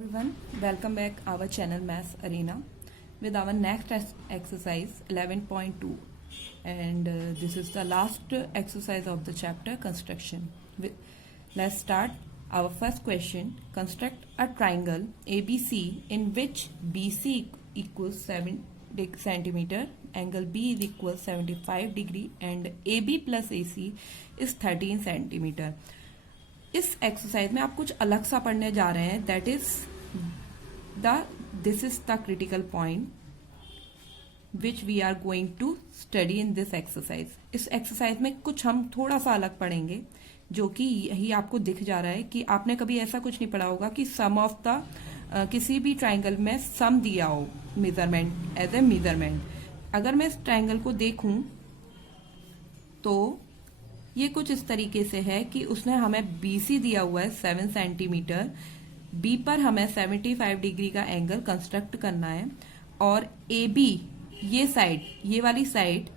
Everyone, welcome back our channel Maths Arena with our next exercise 11.2, and this is the last exercise of the chapter construction. Let's start our first question. Construct a triangle ABC in which BC equals 7 centimeter, angle B is equal 75 degree and AB plus AC is 13 centimeter. इस exercise में आप कुछ अलग सा पढ़ने जा रहे हैं. That is this is the critical point which we are going to study in this exercise. इस एक्सरसाइज में कुछ हम थोड़ा सा अलग पढ़ेंगे, जो कि यही आपको दिख जा रहा है कि आपने कभी ऐसा कुछ नहीं पढ़ा होगा कि सम ऑफ द किसी भी ट्राइंगल में सम दिया हो मेजरमेंट एज ए मेजरमेंट. अगर मैं इस ट्राइंगल को देखूं तो ये कुछ इस तरीके से है कि उसने हमें BC दिया हुआ है 7 सेंटीमीटर, B पर हमें 75 डिग्री का एंगल कंस्ट्रक्ट करना है और AB ये साइड, ये वाली साइड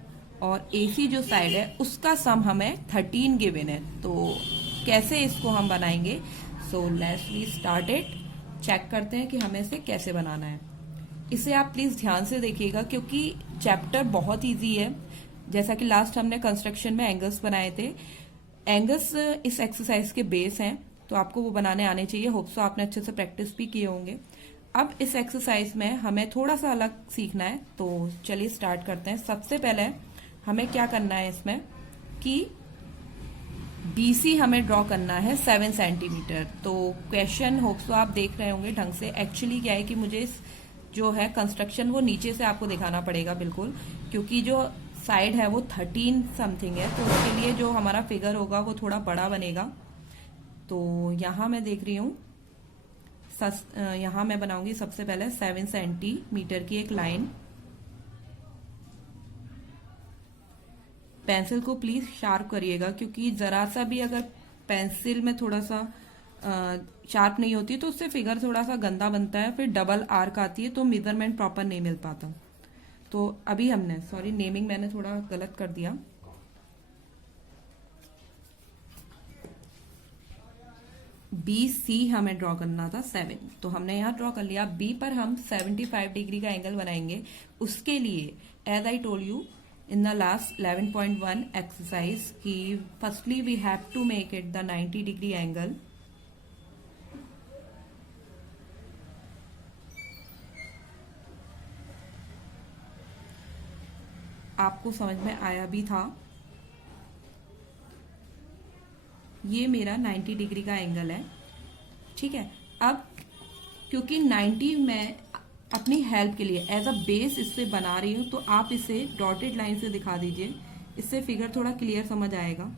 और AC जो साइड है उसका सम हमें 13 गिवन है. तो कैसे इसको हम बनाएंगे? So let's we start it. Check करते हैं कि हमें इसे कैसे बनाना है. इसे आप प्लीज ध्यान से देखिएगा क्योंकि चैप्टर बहुत ईजी है. जैसा कि लास्ट हमने कंस्ट्रक्शन में एंगल्स बनाए थे, एंगल्स इस एक्सरसाइज के बेस हैं, तो आपको वो बनाने आने चाहिए. होप सो आपने अच्छे से प्रैक्टिस भी किए होंगे. अब इस एक्सरसाइज में हमें थोड़ा सा अलग सीखना है, तो चलिए स्टार्ट करते हैं. सबसे पहले हमें क्या करना है इसमें कि BC हमें ड्रॉ करना है 7 सेंटीमीटर. तो क्वेश्चन होप सो आप देख रहे होंगे ढंग से. एक्चुअली क्या है कि मुझे इस जो है कंस्ट्रक्शन वो नीचे से आपको दिखाना पड़ेगा बिल्कुल, क्योंकि जो साइड है वो 13 समथिंग है, तो उसके लिए जो हमारा फिगर होगा वो थोड़ा बड़ा बनेगा. तो यहां मैं देख रही हूं, यहां मैं बनाऊंगी सबसे पहले 7 सेंटीमीटर की एक लाइन. पेंसिल को प्लीज शार्प करिएगा, क्योंकि जरा सा भी अगर पेंसिल में थोड़ा सा शार्प नहीं होती तो उससे फिगर थोड़ा सा गंदा बनता है, फिर डबल आर्क आती है तो मेजरमेंट प्रॉपर नहीं मिल पाता. तो अभी हमने, सॉरी नेमिंग मैंने थोड़ा गलत कर दिया. BC हमें ड्रॉ करना था 7, तो हमने यहां ड्रॉ कर लिया. B पर हम 75 डिग्री का एंगल बनाएंगे. उसके लिए as I told you in the last 11.1 exercise की firstly we have to make it the 90 degree angle. आपको समझ में आया भी था. ये मेरा 90 डिग्री का एंगल है, ठीक है. अब क्योंकि 90 मैं अपनी हेल्प के लिए एज अ बेस इससे बना रही हूं, तो आप इसे डॉटेड लाइन से दिखा दीजिए, इससे फिगर थोड़ा क्लियर समझ आएगा.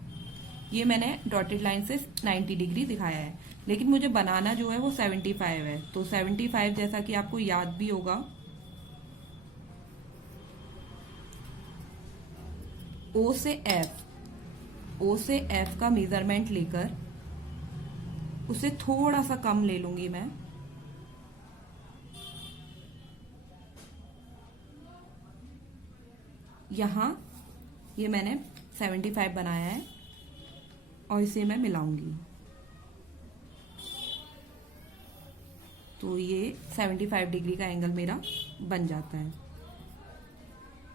ये मैंने डॉटेड लाइन से 90 डिग्री दिखाया है, लेकिन मुझे बनाना जो है वो 75 है. तो 75 जैसा कि आपको याद भी होगा, O से F का मेजरमेंट लेकर उसे थोड़ा सा कम ले लूंगी मैं. यहां ये मैंने 75 बनाया है और इसे मैं मिलाऊंगी, तो ये 75 डिग्री का एंगल मेरा बन जाता है,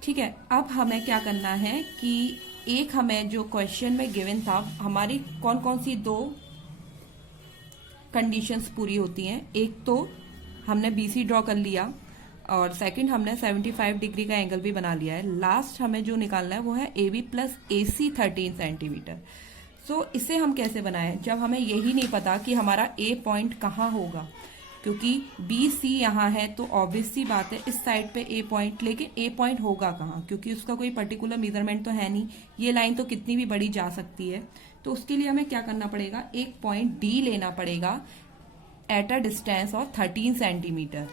ठीक है. अब हमें क्या करना है कि एक हमें जो क्वेश्चन में गिवन था, हमारी कौन कौन सी 2 कंडीशंस पूरी होती हैं. एक तो हमने BC ड्रॉ कर लिया और सेकंड हमने 75 डिग्री का एंगल भी बना लिया है. लास्ट हमें जो निकालना है वो है AB प्लस AC 13 सेंटीमीटर. सो इसे हम कैसे बनाएं जब हमें यही नहीं पता कि हमारा A पॉइंट कहाँ होगा, क्योंकि BC यहाँ है तो ऑब्वियस सी बात है इस साइड पे A पॉइंट, लेकिन A पॉइंट होगा कहाँ, क्योंकि उसका कोई पर्टिकुलर मेजरमेंट तो है नहीं. ये लाइन तो कितनी भी बड़ी जा सकती है. तो उसके लिए हमें क्या करना पड़ेगा, एक पॉइंट D लेना पड़ेगा at a distance of 13 centimetre.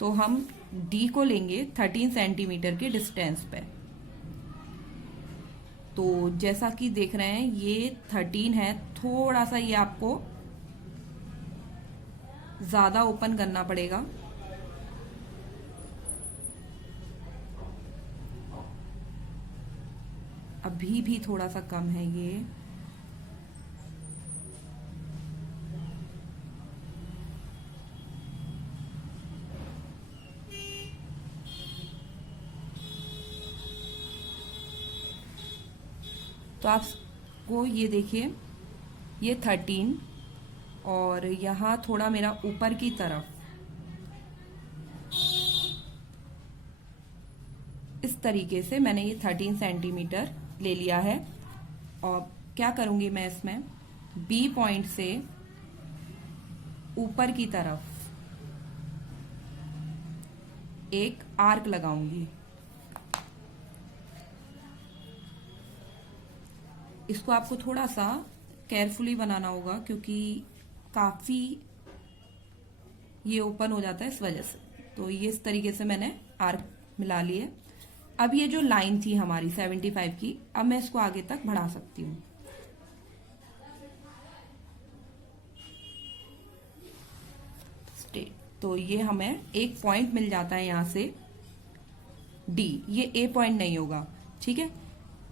तो हम D को लेंगे 13 सेंटीमीटर के डिस्टेंस पे. तो जैसा कि देख रहे हैं ये 13 है, थोड़ा सा ये आपको ज्यादा ओपन करना पड़ेगा. अभी भी थोड़ा सा कम है ये. तो आपको ये देखिए, ये 13 और यहाँ थोड़ा मेरा ऊपर की तरफ इस तरीके से मैंने ये 13 सेंटीमीटर ले लिया है। और क्या करूंगी मैं इसमें, बी पॉइंट से ऊपर की तरफ एक आर्क लगाऊंगी। इसको आपको थोड़ा सा केयरफुली बनाना होगा क्योंकि काफी ये ओपन हो जाता है इस वजह से। तो ये इस तरीके से मैंने आर्क मिला लिए। अब ये जो लाइन थी हमारी 75 की, अब मैं इसको आगे तक बढ़ा सकती हूँ। तो ये हमें एक पॉइंट मिल जाता है यहां से डी। ये ए पॉइंट नहीं होगा, ठीक है,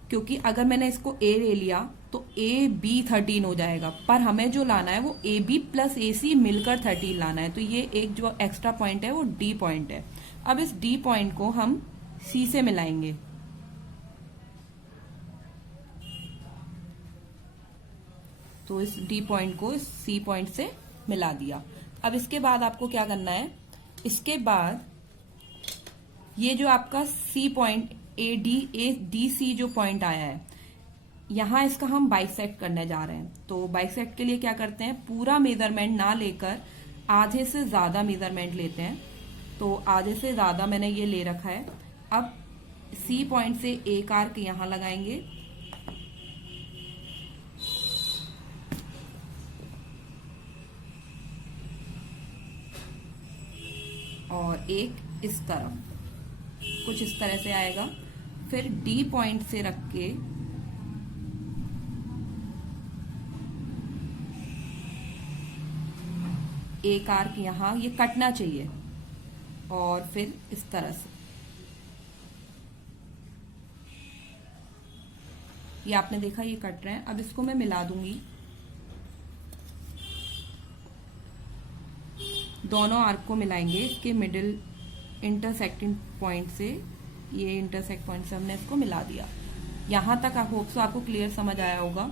क्योंकि अगर मैंने इसको ए ले लिया तो ए बी 13 हो जाएगा, पर हमें जो लाना है वो ए बी प्लस ए सी मिलकर 13 लाना है। तो ये एक जो एक्स्ट्रा पॉइंट है वो डी पॉइंट है। अब इस डी पॉइंट को हम सी से मिलाएंगे। तो इस डी पॉइंट को इस सी पॉइंट से मिला दिया। अब इसके बाद आपको क्या करना है, इसके बाद ये जो आपका C point A D C जो पॉइंट आया है, यहां इसका हम बाइसेक्ट करने जा रहे हैं। तो बाइसेक्ट के लिए क्या करते हैं, पूरा मेजरमेंट ना लेकर आधे से ज्यादा मेजरमेंट लेते हैं। तो आधे से ज्यादा मैंने ये ले रखा है। अब सी पॉइंट से एक आर्क यहां लगाएंगे और एक इस तरफ कुछ इस तरह से आएगा। फिर डी पॉइंट से रख के एक आर्क यहां, ये कटना चाहिए, और फिर इस तरह से ये आपने देखा ये कट रहे हैं। अब इसको मैं मिला दूंगी, दोनों आर्क को मिलाएंगे इसके मिडिल इंटरसेक्टिंग पॉइंट से। ये इंटरसेक्ट पॉइंट से हमने इसको मिला दिया। यहां तक आई होप सो आपको क्लियर समझ आया होगा।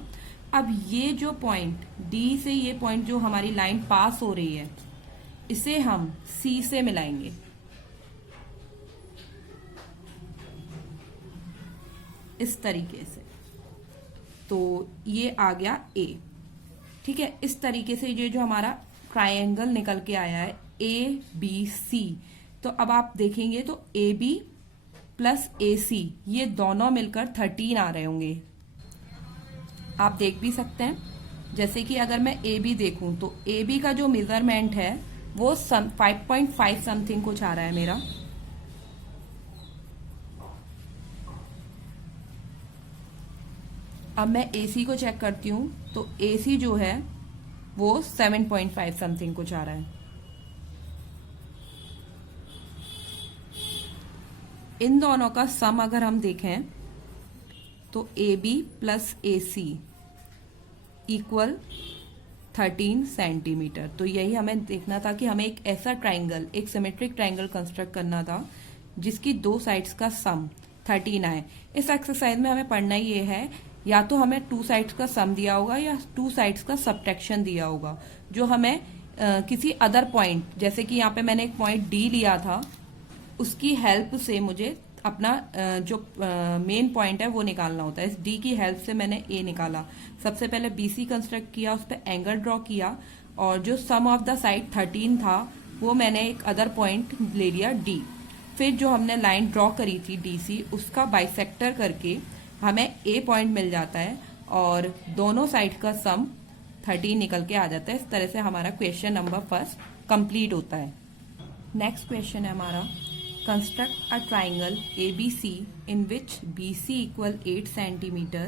अब ये जो पॉइंट डी से ये पॉइंट जो हमारी लाइन पास हो रही है, इसे हम सी से मिलाएंगे। इस तरीके से। तो ये आ गया ए, ठीक है। इस तरीके से ये जो हमारा ट्रायंगल निकल के आया है ए बी सी। तो अब आप देखेंगे तो ए बी प्लस ए सी ये दोनों मिलकर 13 आ रहे होंगे। आप देख भी सकते हैं। जैसे कि अगर मैं ए बी देखूं तो ए बी का जो मेजरमेंट है वो 5.5 समथिंग कुछ आ रहा है मेरा। अब मैं ए सी को चेक करती हूं तो ए सी जो है वो 7.5 समथिंग कुछ आ रहा है। इन दोनों का सम अगर हम देखें तो A B plus A C equal 13 centimetre. तो यही हमें देखना था कि हमें एक ऐसा ट्राइंगल, एक सिमेट्रिक ट्राइंगल कंस्ट्रक्ट करना था जिसकी दो साइड्स का सम 13 आए। इस एक्सरसाइज में हमें पढ़ना ये है, या तो हमें टू साइड्स का सम दिया होगा या टू साइड्स का सबट्रैक्शन दिया होगा, जो हमें किसी अदर पॉइंट, जैसे कि यहाँ पे मैंने एक पॉइंट डी लिया था, उसकी हेल्प से मुझे अपना जो मेन पॉइंट है वो निकालना होता है। इस डी की हेल्प से मैंने ए निकाला। सबसे पहले बीसी कंस्ट्रक्ट किया, उस पर एंगल ड्रॉ किया, और जो सम ऑफ द साइड 13 था वो मैंने एक अदर पॉइंट ले लिया डी। फिर जो हमने लाइन ड्रॉ करी थी डीसी, उसका बाइसेक्टर करके हमें ए पॉइंट मिल जाता है और दोनों साइड का सम 13 निकल के आ जाता है। इस तरह से हमारा क्वेश्चन नंबर फर्स्ट कंप्लीट होता है। नेक्स्ट क्वेश्चन है हमारा, construct a triangle ABC in which BC equal 8 centimeter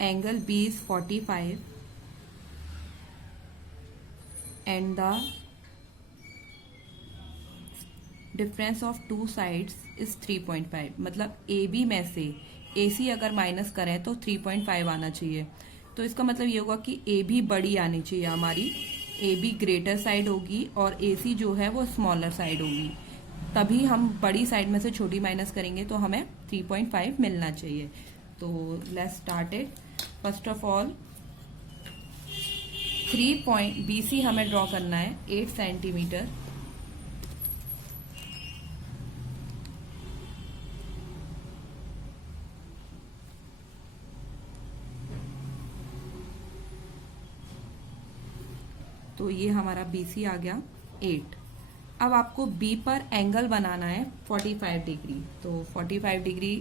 angle B is 45 and the difference of two sides is 3.5। मतलब AB में से AC अगर माइनस करें तो 3.5 आना चाहिए। तो इसका मतलब ये होगा कि AB बड़ी आनी चाहिए हमारी, AB ग्रेटर साइड होगी और AC जो है वो स्मॉलर साइड होगी। तभी हम बड़ी साइड में से छोटी माइनस करेंगे तो हमें 3.5 मिलना चाहिए। तो let's start it. First of all 3 point BC हमें ड्रॉ करना है 8 सेंटीमीटर। तो ये हमारा BC आ गया 8। अब आपको B पर एंगल बनाना है 45 डिग्री। तो 45 डिग्री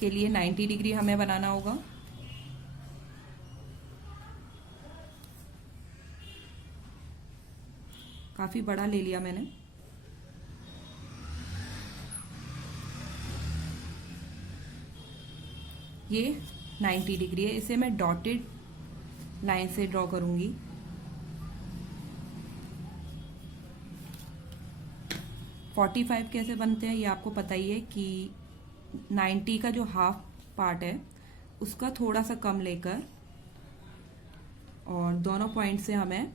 के लिए 90 डिग्री हमें बनाना होगा। काफी बड़ा ले लिया मैंने। ये 90 डिग्री है, इसे मैं डॉटेड लाइन से ड्रॉ करूंगी। फोर्टी 45 कैसे बनते हैं ये आपको पता ही है कि 90 का जो हाफ पार्ट है उसका थोड़ा सा कम लेकर और दोनों पॉइंट से हमें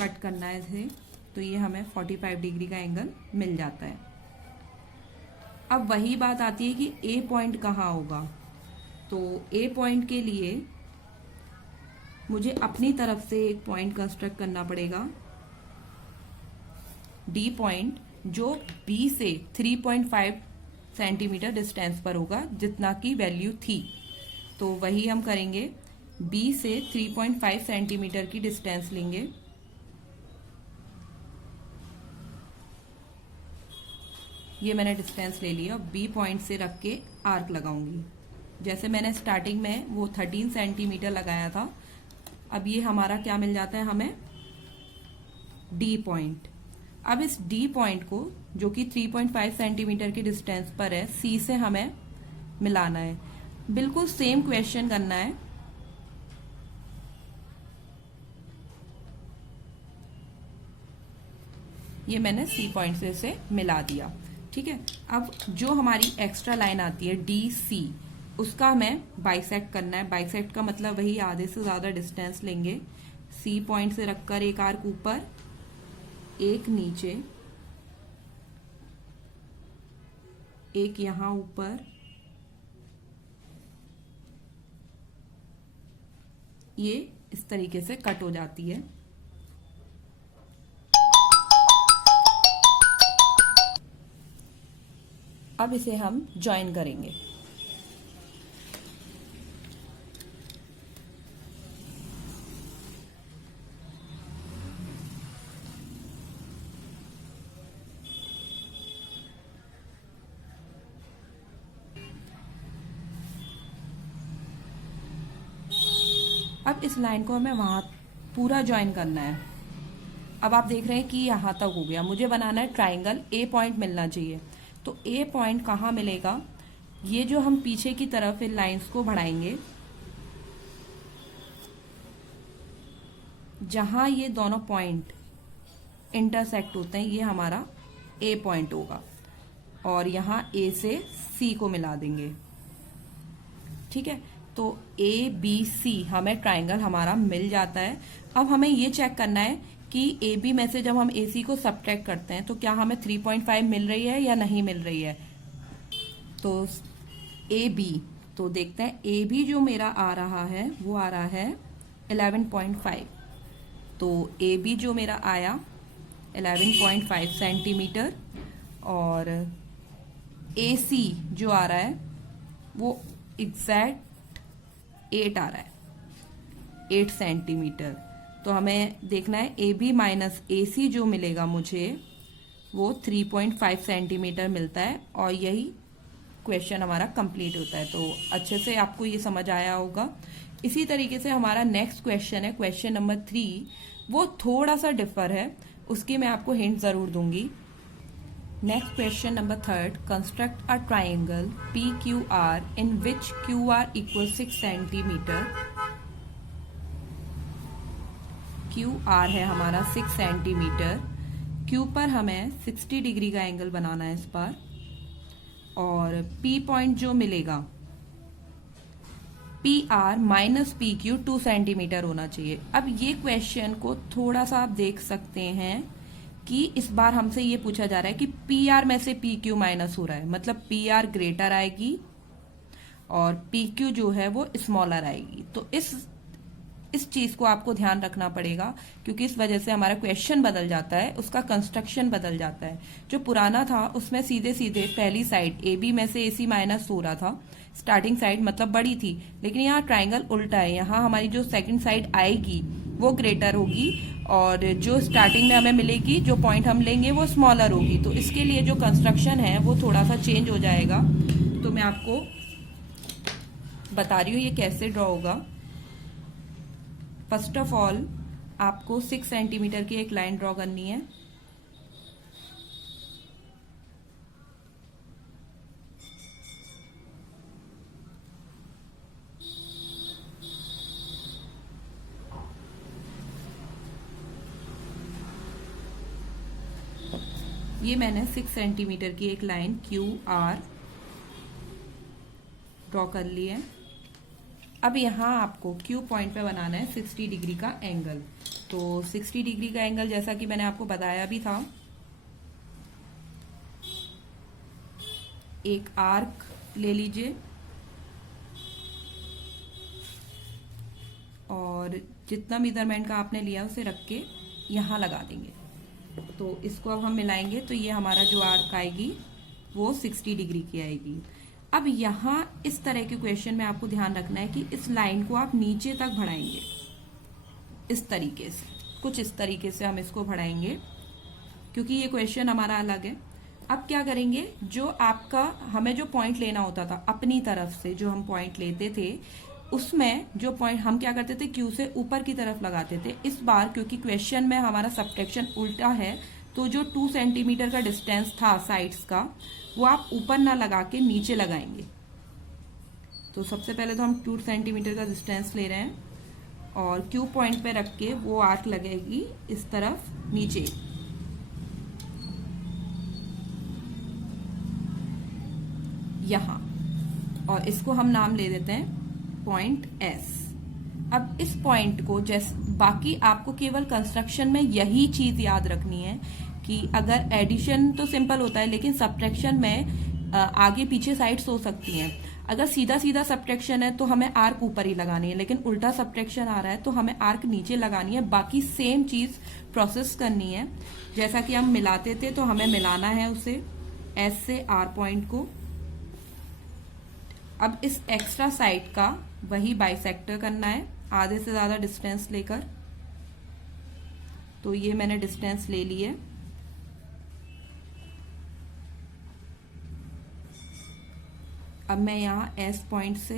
कट करना है इसे। तो ये हमें 45 डिग्री का एंगल मिल जाता है। अब वही बात आती है कि ए पॉइंट कहाँ होगा। तो ए पॉइंट के लिए मुझे अपनी तरफ से एक पॉइंट कंस्ट्रक्ट करना पड़ेगा, डी पॉइंट, जो बी से 3.5 सेंटीमीटर डिस्टेंस पर होगा, जितना की वैल्यू थी। तो वही हम करेंगे, बी से 3.5 सेंटीमीटर की डिस्टेंस लेंगे। ये मैंने डिस्टेंस ले लिया। बी पॉइंट से रख के आर्क लगाऊंगी। जैसे मैंने स्टार्टिंग में वो 13 सेंटीमीटर लगाया था, अब ये हमारा क्या मिल जाता है हमें, डी पॉइंट। अब इस डी पॉइंट को, जो कि 3.5 सेंटीमीटर की डिस्टेंस पर है, सी से हमें मिलाना है। बिल्कुल सेम क्वेश्चन करना है। ये मैंने सी पॉइंट से इसे मिला दिया, ठीक है। अब जो हमारी एक्स्ट्रा लाइन आती है डी सी, उसका हमें बाइसेक्ट करना है। बाइसेक्ट का मतलब वही आधे से ज्यादा डिस्टेंस लेंगे। सी पॉइंट से रखकर एक आर्क ऊपर, एक नीचे, एक यहां ऊपर, ये इस तरीके से कट हो जाती है। अब इसे हम ज्वाइन करेंगे। अब इस लाइन को हमें वहां पूरा ज्वाइन करना है। अब आप देख रहे हैं कि यहां तक हो गया। मुझे बनाना है ट्राइंगल, ए पॉइंट मिलना चाहिए। तो ए पॉइंट कहाँ मिलेगा, ये जो हम पीछे की तरफ इन लाइंस को बढ़ाएंगे, जहां ये दोनों पॉइंट इंटरसेक्ट होते हैं, ये हमारा ए पॉइंट होगा। और यहां ए से सी को मिला देंगे, ठीक है। तो ए बी सी हमें ट्राइंगल हमारा मिल जाता है। अब हमें ये चेक करना है कि ए बी में से जब हम ए सी को सब्ट्रैक्ट करते हैं तो क्या हमें 3.5 मिल रही है या नहीं मिल रही है। तो ए बी, तो देखते हैं ए बी जो मेरा आ रहा है वो आ रहा है 11.5। तो ए बी जो मेरा आया 11.5 सेंटीमीटर, और ए सी जो आ रहा है वो एग्जैक्ट 8 आ रहा है, 8 सेंटीमीटर। तो हमें देखना है ए बी माइनस ए सी जो मिलेगा मुझे वो 3.5 सेंटीमीटर मिलता है, और यही क्वेश्चन हमारा कंप्लीट होता है। तो अच्छे से आपको ये समझ आया होगा। इसी तरीके से हमारा नेक्स्ट क्वेश्चन है, क्वेश्चन नंबर 3। वो थोड़ा सा डिफर है, उसकी मैं आपको हिंट जरूर दूंगी। Next question number 3, construct a triangle P Q R in which Q R equal 6 centimetre. Q R है हमारा 6 सेंटीमीटर। क्यू पर हमें 60 डिग्री का एंगल बनाना है इस पर, और पी पॉइंट जो मिलेगा P R minus P Q 2 centimetre होना चाहिए। अब ये क्वेश्चन को थोड़ा सा आप देख सकते हैं कि इस बार हमसे ये पूछा जा रहा है कि पी आर में से पी क्यू माइनस हो रहा है, मतलब पी आर ग्रेटर आएगी और पी क्यू जो है वो स्मॉलर आएगी। तो इस चीज को आपको ध्यान रखना पड़ेगा, क्योंकि इस वजह से हमारा क्वेश्चन बदल जाता है, उसका कंस्ट्रक्शन बदल जाता है। जो पुराना था उसमें सीधे सीधे पहली साइड ए बी में से ए सी माइनस हो रहा था, स्टार्टिंग साइड मतलब बड़ी थी, लेकिन यहाँ ट्राइंगल उल्टा है। यहाँ हमारी जो सेकंड साइड आएगी वो ग्रेटर होगी और जो स्टार्टिंग में हमें मिलेगी, जो पॉइंट हम लेंगे वो स्मॉलर होगी। तो इसके लिए जो कंस्ट्रक्शन है वो थोड़ा सा चेंज हो जाएगा। तो मैं आपको बता रही हूँ ये कैसे ड्रॉ होगा। फर्स्ट ऑफ ऑल आपको 6 सेंटीमीटर की एक लाइन ड्रॉ करनी है। ये मैंने 6 सेंटीमीटर की एक लाइन क्यू आर ड्रॉ कर ली है। अब यहाँ आपको क्यू पॉइंट पे बनाना है 60 डिग्री का एंगल। तो 60 डिग्री का एंगल जैसा कि मैंने आपको बताया भी था, एक आर्क ले लीजिए और जितना मेजरमेंट का आपने लिया उसे रख के यहाँ लगा देंगे। तो इसको अब हम मिलाएंगे तो ये हमारा जो आर्क आएगी वो 60 डिग्री की आएगी। अब यहाँ इस तरह के क्वेश्चन में आपको ध्यान रखना है कि इस लाइन को आप नीचे तक बढ़ाएंगे, इस तरीके से, कुछ इस तरीके से हम इसको बढ़ाएंगे, क्योंकि ये क्वेश्चन हमारा अलग है। अब क्या करेंगे, जो आपका हमें जो पॉइंट लेना होता था अपनी तरफ से, जो हम पॉइंट लेते थे उसमें जो पॉइंट हम क्या करते थे, क्यू से ऊपर की तरफ लगाते थे। इस बार क्योंकि क्वेश्चन में हमारा सब्ट्रैक्शन उल्टा है, तो जो 2 सेंटीमीटर का डिस्टेंस था साइड्स का, वो आप ऊपर ना लगा के नीचे लगाएंगे। तो सबसे पहले तो हम 2 सेंटीमीटर का डिस्टेंस ले रहे हैं और क्यू पॉइंट पे रख के वो आर्क लगेगी इस तरफ नीचे। यहाँ, और इसको हम नाम ले देते हैं पॉइंट एस। अब इस पॉइंट को जैसे बाकी आपको केवल कंस्ट्रक्शन में यही चीज याद रखनी है कि अगर एडिशन तो सिंपल होता है, लेकिन सब्ट्रैक्शन में आगे पीछे साइड्स हो सकती हैं। अगर सीधा सीधा सब्ट्रैक्शन है तो हमें आर्क ऊपर ही लगानी है, लेकिन उल्टा सब्ट्रैक्शन आ रहा है तो हमें आर्क नीचे लगानी है। बाकी सेम चीज प्रोसेस करनी है, जैसा कि हम मिलाते थे तो हमें मिलाना है उसे एस से आर पॉइंट को। अब इस एक्स्ट्रा साइड का वही बाइसेक्टर करना है, आधे से ज्यादा डिस्टेंस लेकर। तो ये मैंने डिस्टेंस ले ली है। अब मैं यहाँ एस पॉइंट से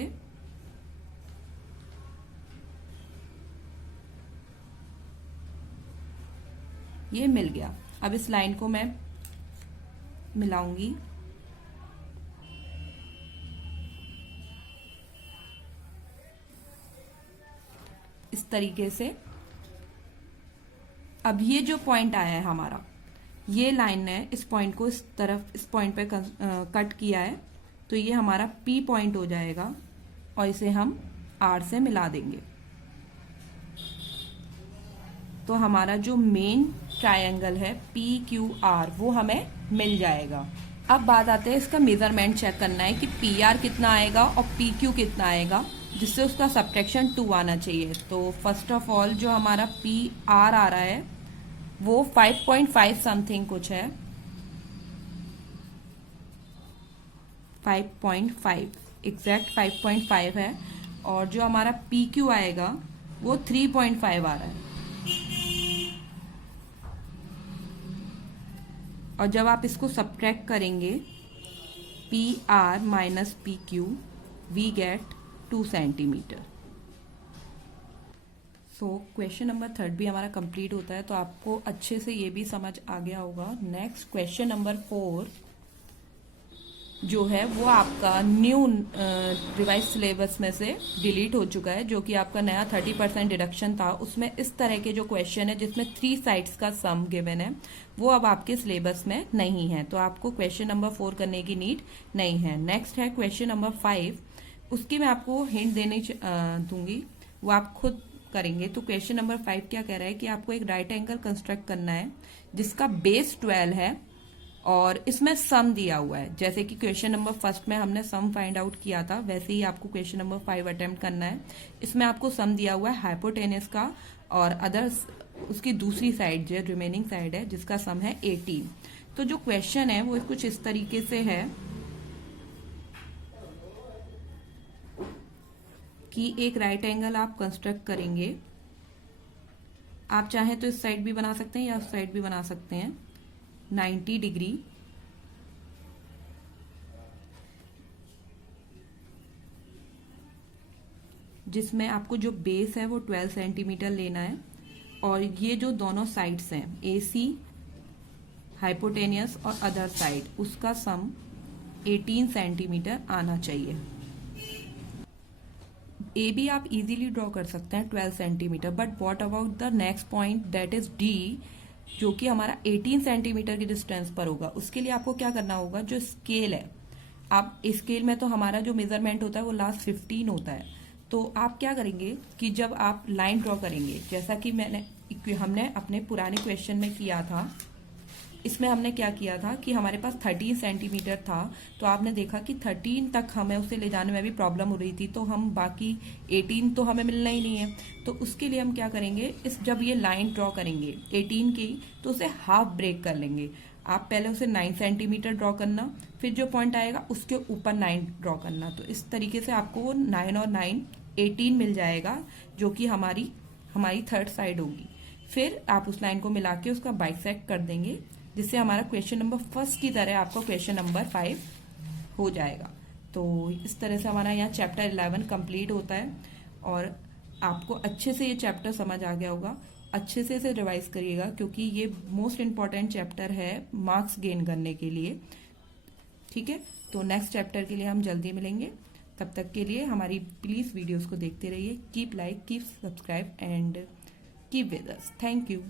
ये मिल गया। अब इस लाइन को मैं मिलाऊंगी। इस तरीके से। अब ये जो पॉइंट आया है हमारा, ये लाइन ने इस पॉइंट को इस तरफ, इस पॉइंट पे कट किया है, तो ये हमारा पी पॉइंट हो जाएगा और इसे हम आर से मिला देंगे। तो हमारा जो मेन ट्रायंगल है पी क्यू आर वो हमें मिल जाएगा। अब बात आते हैं इसका मेजरमेंट चेक करना है कि पी आर कितना आएगा और पी क्यू कितना आएगा, जिससे उसका सब्ट्रैक्शन 2 आना चाहिए। तो फर्स्ट ऑफ ऑल जो हमारा पी आर आ रहा है वो 5.5 समथिंग कुछ है, 5.5 एग्जैक्ट 5.5 है। और जो हमारा पी क्यू आएगा वो 3.5 आ रहा है। और जब आप इसको सब्ट्रैक्ट करेंगे P R minus P Q, we get 2 centimetre. So question number 3 भी हमारा कंप्लीट होता है। तो आपको अच्छे से ये भी समझ आ गया होगा। नेक्स्ट क्वेश्चन नंबर 4 जो है वो आपका न्यू रिवाइज सिलेबस में से डिलीट हो चुका है, जो कि आपका नया 30% डिडक्शन था। उसमें इस तरह के जो क्वेश्चन है जिसमें 3 साइड्स का सम गिवन है, वो अब आपके सिलेबस में नहीं है। तो आपको क्वेश्चन नंबर 4 करने की नीड नहीं है। नेक्स्ट है क्वेश्चन नंबर 5। उसकी मैं आपको हिंट देने दूंगी, वो आप खुद करेंगे तो क्वेश्चन नंबर 5 क्या कह रहा है कि आपको एक राइट एंगल कंस्ट्रक्ट करना है जिसका बेस 12 है और इसमें सम दिया हुआ है। जैसे कि क्वेश्चन नंबर फर्स्ट में हमने सम फाइंड आउट किया था, वैसे ही आपको क्वेश्चन नंबर 5 अटेम्प्ट करना है। इसमें आपको सम दिया हुआ है हाइपोटेनस का और अदर्स उसकी दूसरी साइड जो रिमेनिंग साइड है जिसका सम है 18। तो जो क्वेश्चन है वो कुछ इस तरीके से है कि एक राइट एंगल आप कंस्ट्रक्ट करेंगे। आप चाहें तो इस साइड भी बना सकते हैं या उस साइड भी बना सकते हैं 90 डिग्री। जिसमें आपको जो बेस है वो 12 सेंटीमीटर लेना है और ये जो दोनों साइड्स हैं AC हाइपोटेनियस और अदर साइड उसका सम 18 सेंटीमीटर आना चाहिए। ए भी आप इजीली ड्रॉ कर सकते हैं 12 centimetre, but what about the next point that is D जो कि हमारा 18 सेंटीमीटर की डिस्टेंस पर होगा। उसके लिए आपको क्या करना होगा, जो स्केल है, आप स्केल में तो हमारा जो मेजरमेंट होता है वो लास्ट 15 होता है। तो आप क्या करेंगे कि जब आप लाइन ड्रॉ करेंगे, जैसा कि हमने अपने पुराने क्वेश्चन में किया था, इसमें हमने क्या किया था कि हमारे पास 13 सेंटीमीटर था, तो आपने देखा कि 13 तक हमें उसे ले जाने में भी प्रॉब्लम हो रही थी, तो हम बाकी 18 तो हमें मिलना ही नहीं है। तो उसके लिए हम क्या करेंगे, जब ये लाइन ड्रॉ करेंगे 18 की तो उसे हाफ ब्रेक कर लेंगे। आप पहले उसे 9 सेंटीमीटर ड्रॉ करना, फिर जो पॉइंट आएगा उसके ऊपर 9 ड्रॉ करना। तो इस तरीके से आपको 9 और 9 18 मिल जाएगा, जो कि हमारी थर्ड साइड होगी। फिर आप उस लाइन को मिला के उसका बाइसेक्ट कर देंगे, जिससे हमारा क्वेश्चन नंबर फर्स्ट की तरह आपका क्वेश्चन नंबर 5 हो जाएगा। तो इस तरह से हमारा यहाँ चैप्टर 11 कंप्लीट होता है और आपको अच्छे से ये चैप्टर समझ आ गया होगा। अच्छे से इसे रिवाइज करिएगा क्योंकि ये मोस्ट इम्पॉर्टेंट चैप्टर है मार्क्स गेन करने के लिए। ठीक है, तो नेक्स्ट चैप्टर के लिए हम जल्दी मिलेंगे। तब तक के लिए हमारी प्लीज वीडियोस को देखते रहिए। Keep like, keep subscribe and keep with us. Thank you.